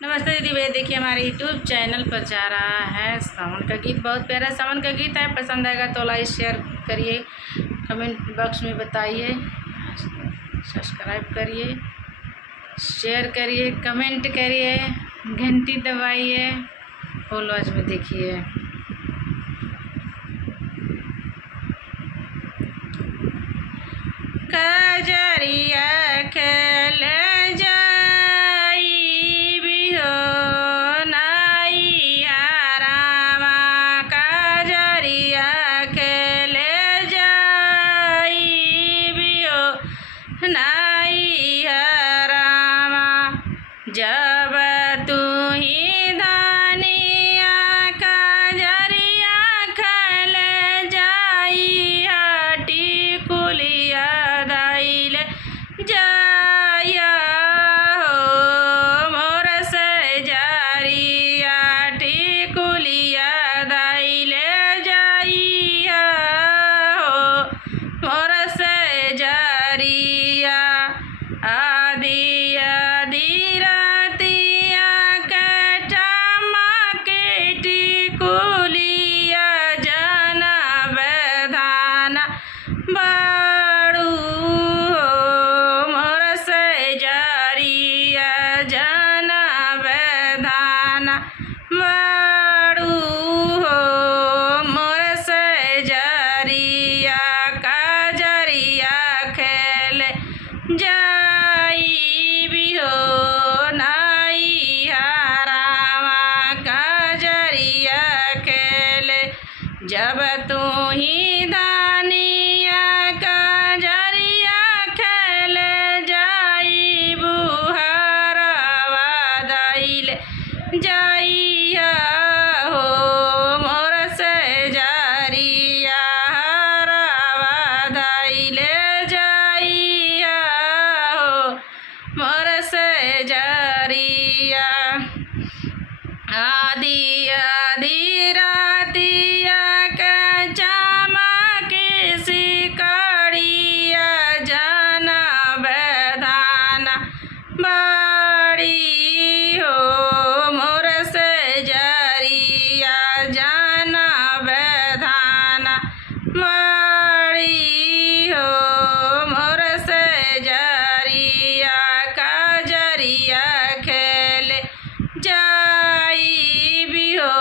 नमस्ते दीदी भैया, देखिए हमारे यूट्यूब चैनल पर जा रहा है सावन का गीत। बहुत प्यारा सावन का गीत है। पसंद आएगा तो लाइक शेयर करिए, कमेंट बॉक्स में बताइए, सब्सक्राइब करिए, शेयर करिए, कमेंट करिए, घंटी दबाइए, फुल आवाज में देखिए। कजरिया खेल जब तू ही धानिया कजरिया खल जाई हटी कुलिया दाइल जाया हो मोर से जारिया टिकुलिया दाइल जाइया हो मोर से जारिया आदि जाई भी हो नाई हरावा कजरिया खेल जब तू ही दानिया कजरिया खेल जाई बुहरवा दाइल जाइया हो मोर से जारिया हरवा दाइल आदि आदि रातिया के चमक सिकड़िया जाना बधाना बड़ी हो मोर से जरिया जाना बधाना बड़ी हो मोर से जरिया कजरिया खेल जाई भी हो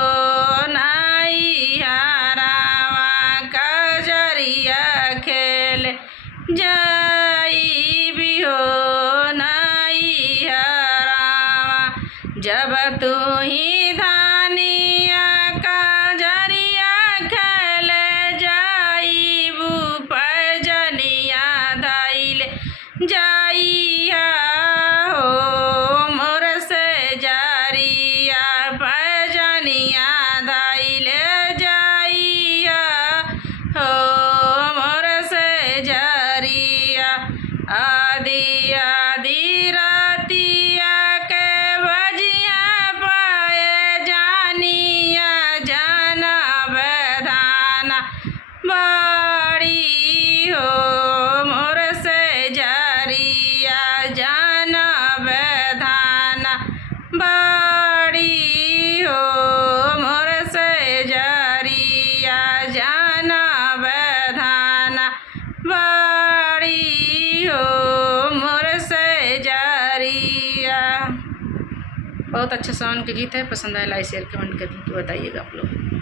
नाई हरावा कजरिया खेल जाई भी हो नाई हरावा जब तू ही धानिया कजरिया खेल जाई बुपजनिया दाइल जाइया आदि आदि रातिया के बजिया पाए जानिया जाना बधाना बड़ी हो मोर से जारिया जाना बधाना बड़ी हो मोर से जारिया जाना बधाना मोर से जारिया। बहुत अच्छा सावन के गीत है। पसंद आए लाइक शेयर कमेंट करके बताइएगा आप लोग।